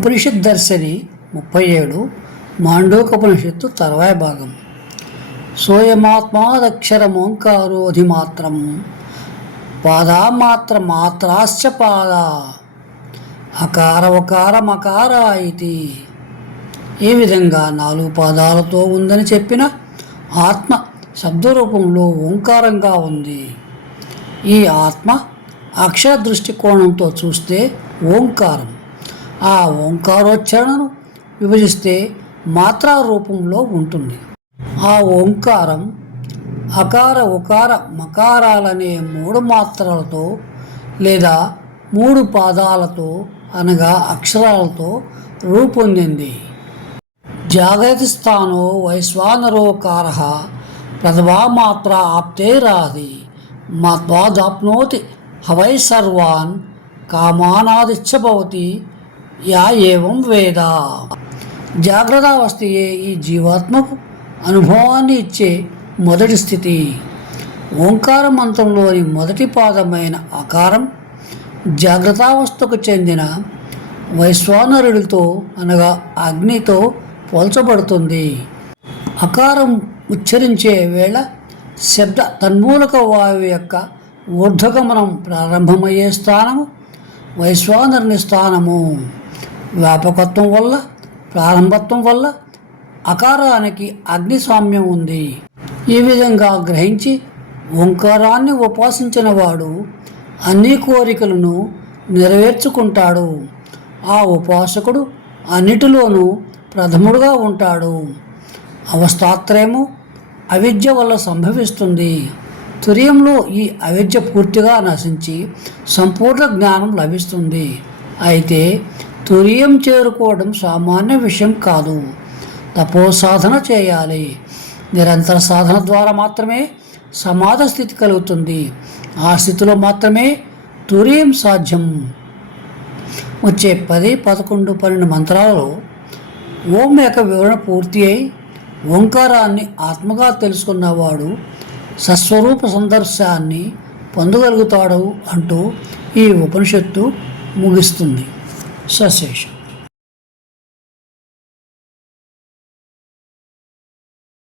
ఉపనిషత్ దర్శని ముప్పై ఏడు మాండోకోపనిషత్తు తర్వాయ భాగం. సోయమాత్మాదక్షరమోంకారోధిమాత్రం పాదామాత్ర మాత్రాశ్చ పాద అకార ఉకార మకార ఇది ఈ విధంగా నాలుగు పాదాలతో ఉందని చెప్పిన ఆత్మ శబ్దరూపంలో ఓంకారంగా ఉంది. ఈ ఆత్మ అక్షర దృష్టికోణంతో చూస్తే ఓంకారం. ఆ ఓంకారోచ్చారణను విభజిస్తే మాత్రా రూపంలో ఉంటుంది. ఆ ఓంకారం అకార ఉకార మకారాలనే మూడు మాత్రలతో లేదా మూడు పాదాలతో అనగా అక్షరాలతో రూపొందింది. జాగ్రత్త స్థానో వైశ్వానరోకార ప్రథమామాత్ర ఆప్తేరాది మాత్వాదాప్నోతి హవై సర్వాన్ కామానాదిచ్చభవతి యా ఏవం వేద. జాగ్రత్తావస్థయే ఈ జీవాత్మకు అనుభవాన్ని ఇచ్చే మొదటి స్థితి. ఓంకార మంత్రంలోని మొదటి పాదమైన అకారం జాగ్రత్తావస్థకు చెందిన వైశ్వానరుడితో అనగా అగ్నితో పోల్చబడుతుంది. అకారం ఉచ్చరించే వేళ శబ్ద తన్మూలక వాయువు యొక్క ఊర్ధ్వగమనం ప్రారంభమయ్యే స్థానము వైశ్వానరుని స్థానము. వ్యాపకత్వం వల్ల ప్రారంభత్వం వల్ల అకారానికి అగ్నిస్వామ్యం ఉంది. ఈ విధంగా గ్రహించి ఓంకారాన్ని ఉపాసించిన వాడు అన్ని కోరికలను నెరవేర్చుకుంటాడు. ఆ ఉపాసకుడు అన్నిటిలోనూ ప్రథముడుగా ఉంటాడు. అవస్థాత్రయము అవిద్య వల్ల సంభవిస్తుంది. తుర్యంలో ఈ అవిద్య పూర్తిగా నశించి సంపూర్ణ జ్ఞానం లభిస్తుంది. అయితే తురియం చేరుకోవడం సామాన్య విషయం కాదు. తపో సాధన చేయాలి. నిరంతర సాధన ద్వారా మాత్రమే సమాధ స్థితి కలుగుతుంది. ఆ స్థితిలో మాత్రమే తురియం సాధ్యం. వచ్చే పది పదకొండు పన్నెండు మంత్రాలలో ఓం యొక్క వివరణ పూర్తి అయి ఓంకారాన్ని ఆత్మగా తెలుసుకున్నవాడు సస్వరూప సందర్శాన్ని పొందగలుగుతాడు అంటూ ఈ ఉపనిషత్తు ముగిస్తుంది. cessation